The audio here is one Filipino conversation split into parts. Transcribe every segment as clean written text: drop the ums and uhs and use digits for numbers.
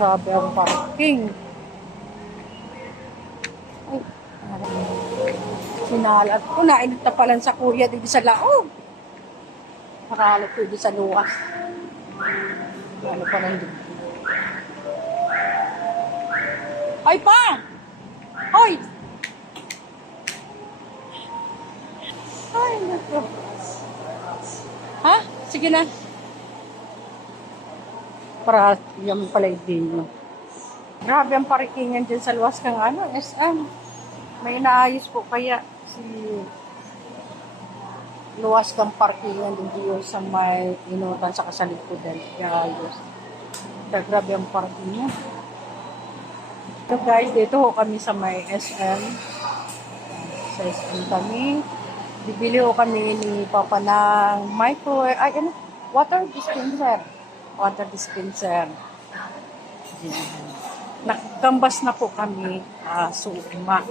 Grabe ang parking. Ay, sinalat ko. Nainit na pala sa kuya dito sa laog. Nakahalap ko dito sa luwas. Ano pa lang dito. Ay pa! Hoy! Ay, naku. Ha? Sige na. Para yung pala din. Grabe ang parikingan dyan sa luwas kang ano, SM. May inaayos po kaya si luwas kang parkingan din sa may inutan sa kasalikudan. Kaya ayos. Grabe ang parkingan. So guys, dito ho kami sa may SM. Sa SM kami. Bibili ho kami ni Papa ng microwave, ay ano, water dispenser. Water dispenser. Yan. Nakambas na po kami suma.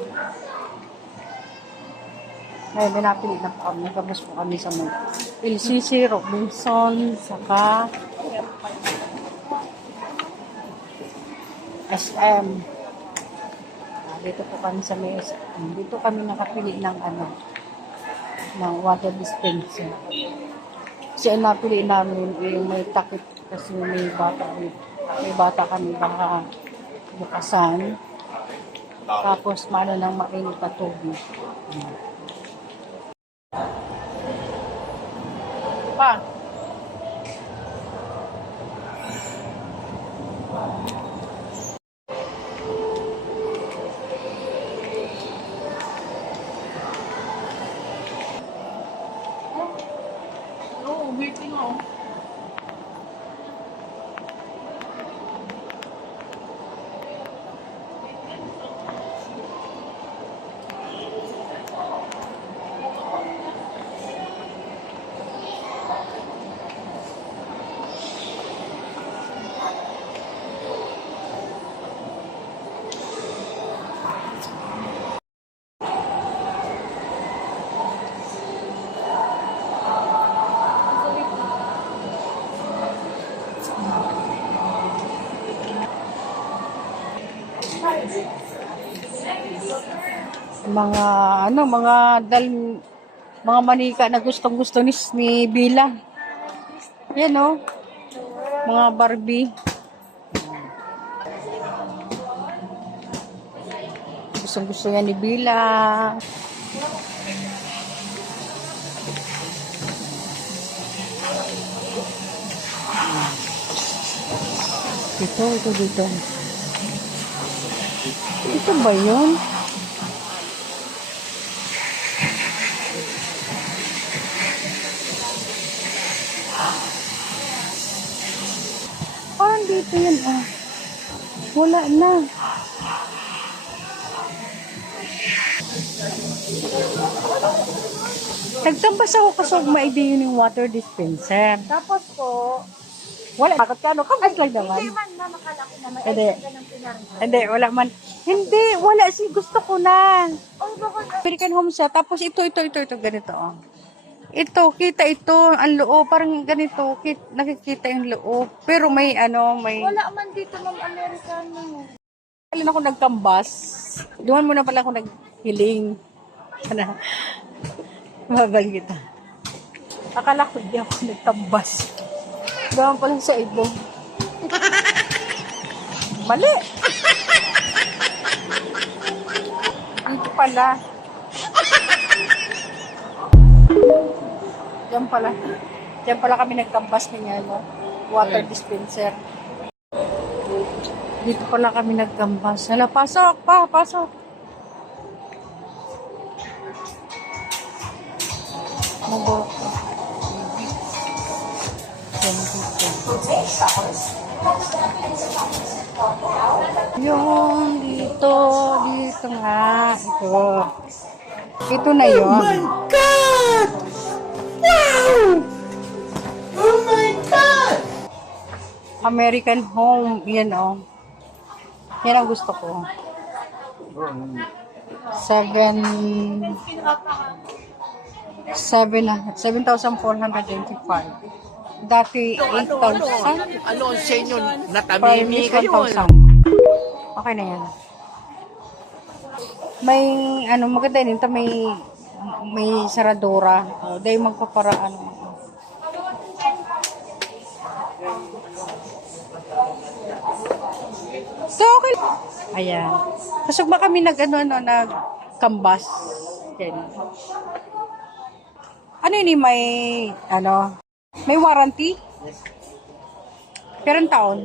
Ngayon, may napili na po kami. Nakambas po kami sa may LCC, Robinson, saka SM. Dito po kami sa may SM. Dito kami nakapili ng ng water dispenser. Kasi ang napili namin yung may takip kasi may bata kami baka bukasan. Tapos maano nang mainit na tubig. Pa. Waiting on. Mga manika na gustong-gusto ni Bila. Yan o. Mga Barbie. Gustong-gusto yan ni Bila. Dito. Ito ba yun? Parang dito yun, wala na. Nagtambas ako kasi maide yun yung water dispenser. Tapos po, Wala. Bakit ka Kambas lang naman. hindi man na nakalaki naman. Hindi. Hindi. Wala man. Hindi, wala. Gusto ko na. Oh, bakit? American home siya. Tapos ito, ganito. Ito, kita ito, ang loob, parang ganito, nakikita yung loob. Pero may may... Wala man dito ng Amerikano. Kailan ako nagkambas, doon muna pala ako naghiling. Mabal kita. Akala ko hindi ako nagkambas. Doon pala sa ibo. Mali! Dito pala. Diyan pala kami nagkambas niya, water dispenser. Dito pala kami nagkambas. Hala, pasok. Mago. Yung dito nga. Ito na yun. Oh my God! Wow! Oh my God! American home. Yan Yan ang gusto ko. 7,425. Dati 8,000. Ano ang sa inyo? Prime Natamimi is kayo. 1,000. Okay na yan. May, maganda din ito, may saradora. Dahil magpaparaan. So, okay. Ayan. Pasok ba kami nag-kambas? Ano yun may, may warranty? Pero ang taon?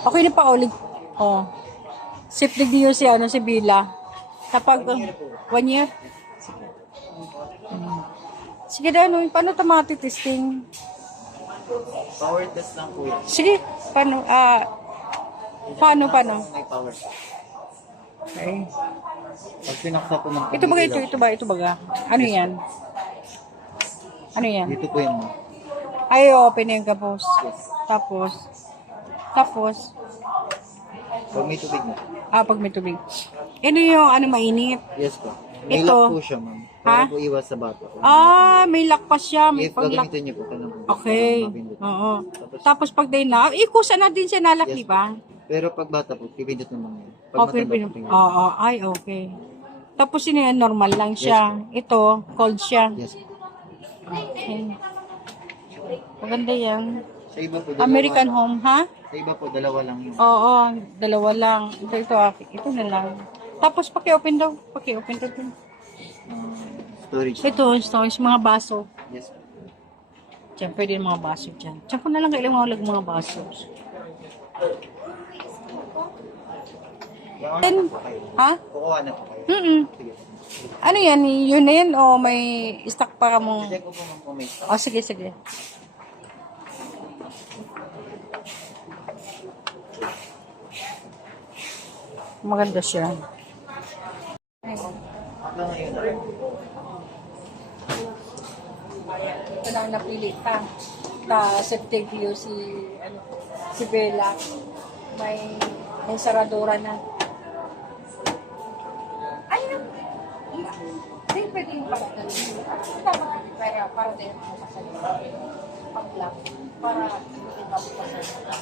Okay na pa ulit. Oh. Safety niyo si Bila. Kapag 1 year. Sige daw, paano ito matitesting? Power test lang po yan. Sige, paano, paano? May power. Okay. Pag pinaksa po ng Ito ba? Ano yan? Ano yan? Dito po yan. Ay, open yung kapos. Yes. Tapos, Pag may tubig na. pag may tubig. Ano yung mainit? Yes po. May Ito. lock po siya, ma'am. Ha? Para po iwas sa bata. May lock pa siya. May If pag-lock. gagamitin niyo po, kailangan po. Okay. mapindot. Oo. Tapos pag day na, kusa na din siya nalak, Yes di ba? Pero pag bata po, pipindot naman yun. Pag Okay, matanda po, pipindot. oo. Ay, okay. Tapos yun yan, normal lang siya. Ito, cold siya. Yes. Okay. Maganda yan. Sa iba po, dalawa. American home, ha? Sa iba po, dalawa lang yun. Oo, dalawa lang. Ito na lang. Tapos paki-open daw. Paki-open daw. Storage. Ito, storage, mga baso. Yes. Diyan, pwede yung mga baso dyan. Diyan ko na lang kailangan mga baso. Then, ha? Kukuha na po kayo. Sige. Ano yan? Yun na yan o may stock para mo? Check ko po ma'am kung may stock. Sige. Maganda siya. Hanggang ngayon. Ito lang napili ta. Safety view si Bella. May saradora na. Ayun. Hindi pwede yung pagkakalala. Dapat para din ako masalita. Pag-lock. Para hindi ako masalita.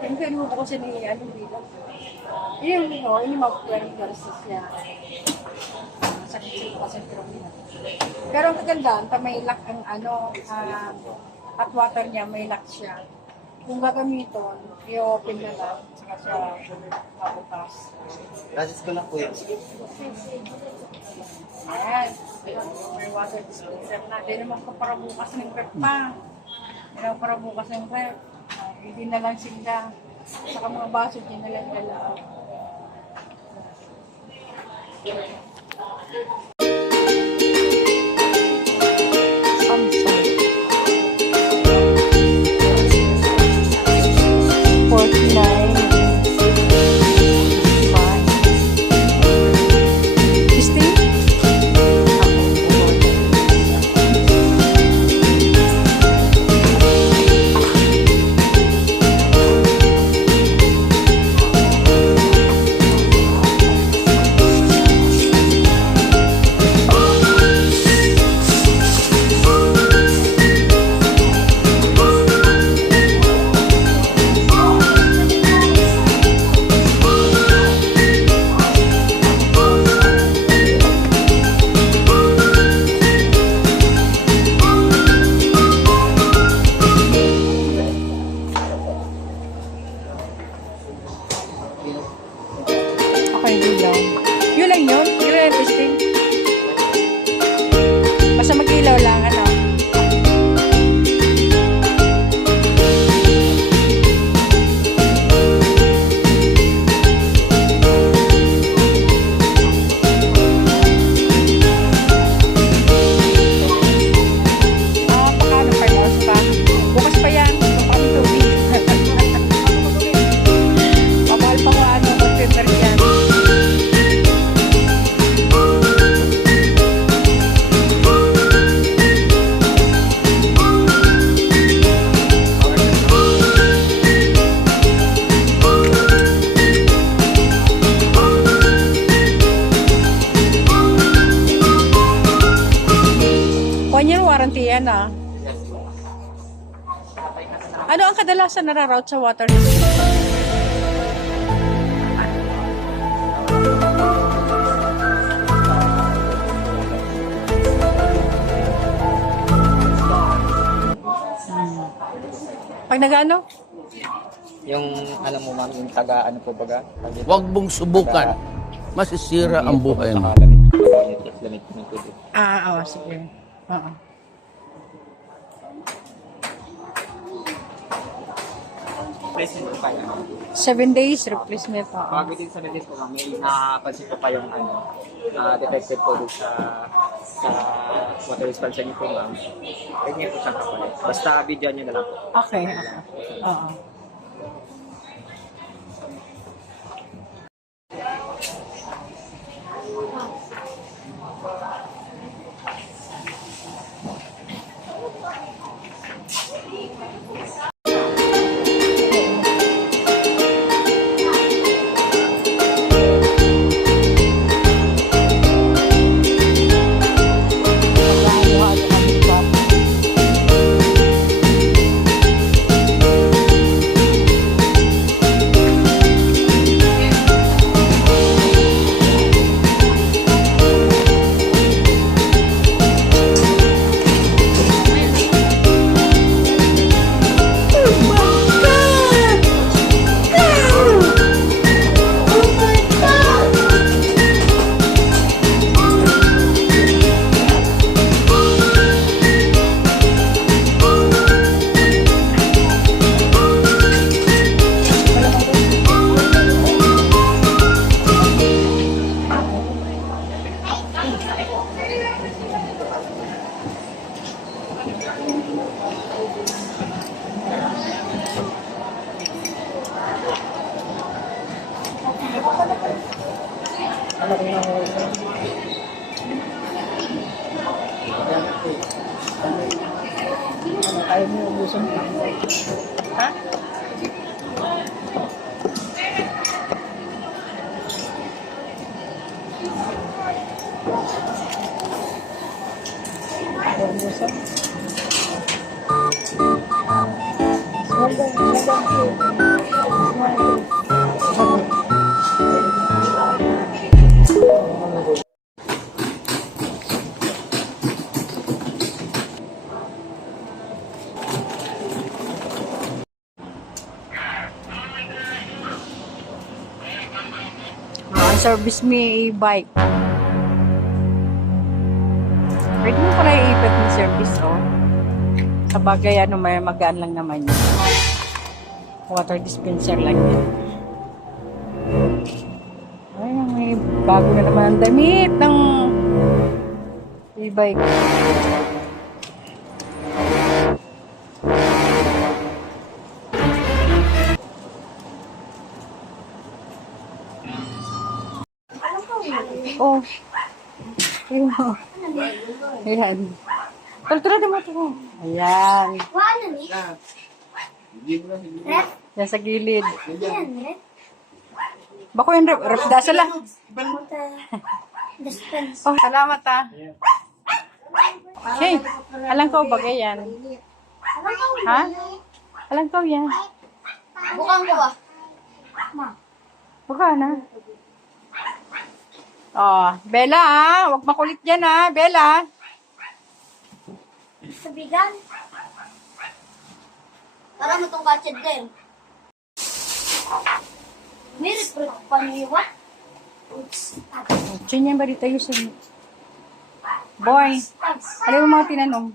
Siyempre, mo ko kasi ni Bila. Yung mag-20 versus niya. Sakit kasi pero ang kagandaan, may lock ang hot water niya, may lock siya. Kung gagamiton, i-open na lang, saka siya mabukas. Process ko lang po yun. Ayan. May water dispenser na. Hindi naman ko para bukas ng rep pa. Hindi naman para bukas ng rep. Hindi na lang sila. Saka mga baso, hindi na lang dala. Samsung. 49. Okay, yun lang yun. Gre-testing. Basta mag-ilaw lang, paano pa yun? Bukas pa yan. Kung tubig. Pamahal pa ko, September yan. kadalasan nararoute sa water? Pag nag-ano? Yung, alam mo ma'am, yung taga, ano po baga? Huwag mong subukan. Masisira ang buhay mo. Lamig ng tubig. Oo, sige. Oo. Present pa yan. 7 days replacement. Oo. Within 7 days po ma'am, may napansin ko pa yung detected po doon sa water dispenser niyo po ma'am. Pwede niyo po siyang kapalit. Basta video niyo na lang po. Okay. Oo. Ayaw mo ubusan pa. Ha? Ayaw ubusan. Small down. Service me bike. Pwede mo pala iipit ng service, oh. Sa bagay, may magaan lang naman yun. Water dispenser lang yun. Ay, may bago na naman ang damit ng e-bike. Oh. Ayan. Tulad mo ito. Ayan. Yan sa gilid. Bako yung rep dasa lang. Oh, salamat ah. Hey, alam ko bagay yan. Ha? Alam ko yan. Bukang ko ba? Buka na. Oh, Bella ah, wag makulit yan ah, Bella. Sabigan. Para mo itong kachet din. Nirecruit pa niyo ba? Diyan yan ba dito yung Boy, alam mo mga tinanong?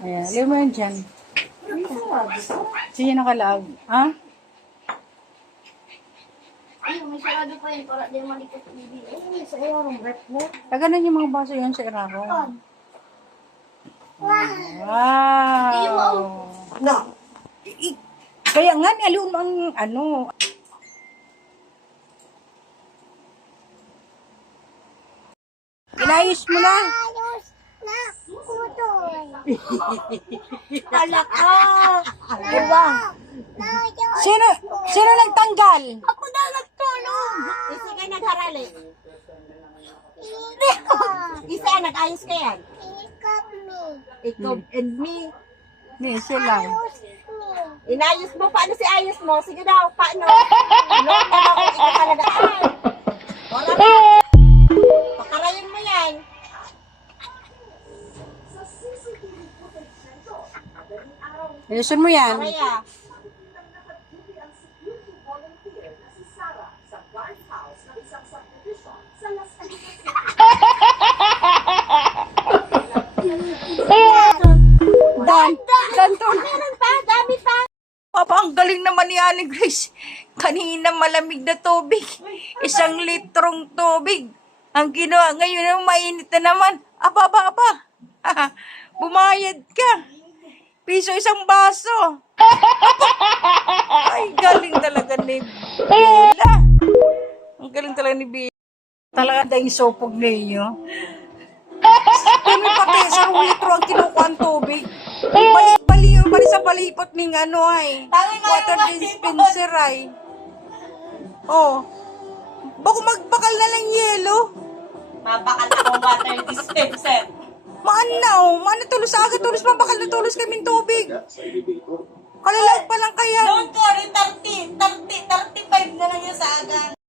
Ayan, alam mo yan dyan. Diyan nakalaag. Ha? Ay, may sarado pa yun para di malikot bibi. Ay, may sa iyo ang rep mo. Taganan yung mga baso yan sa iraro. Wow! No. Kaya nga, alam mo ang ano. Inayos mo na. Kala ka. Diba? Sino nagtanggal? Ako na nagtulong. Kasi kayo nag-arali. Isa nag-ayos ka yan. Ikaw and me. Ni, sila. Inayos mo, paano si ayos mo? Sige daw, paano? Ano ako, ikaw talaga. Ay! Wala na. Pakarayan mo yan. Ayusin mo yan. Paraya. Ganto. Meron pa, dami pa. Papa, ang galing naman ni Ate Grace. Kanina malamig na tubig. 1 litrong tubig. Ang ginawa ngayon, mainit na naman. Aba. Bumayad ka. Piso 1 baso. Ay, galing talaga ni Bella. Ang galing talaga ni Bella. Talaga dahil sopog ninyo. Kami pati 1 litro ang kinukuha ang tubig. Bali sa balipot ng ano ay. Water dispenser ay. Oh. Bako magbakal na lang yelo. Mabakal akong water dispenser. Maanaw, tulos agad, mabakal na tulos kaming tubig. Kalalag pa lang kaya. Don't worry, 35 na lang yung sa agan.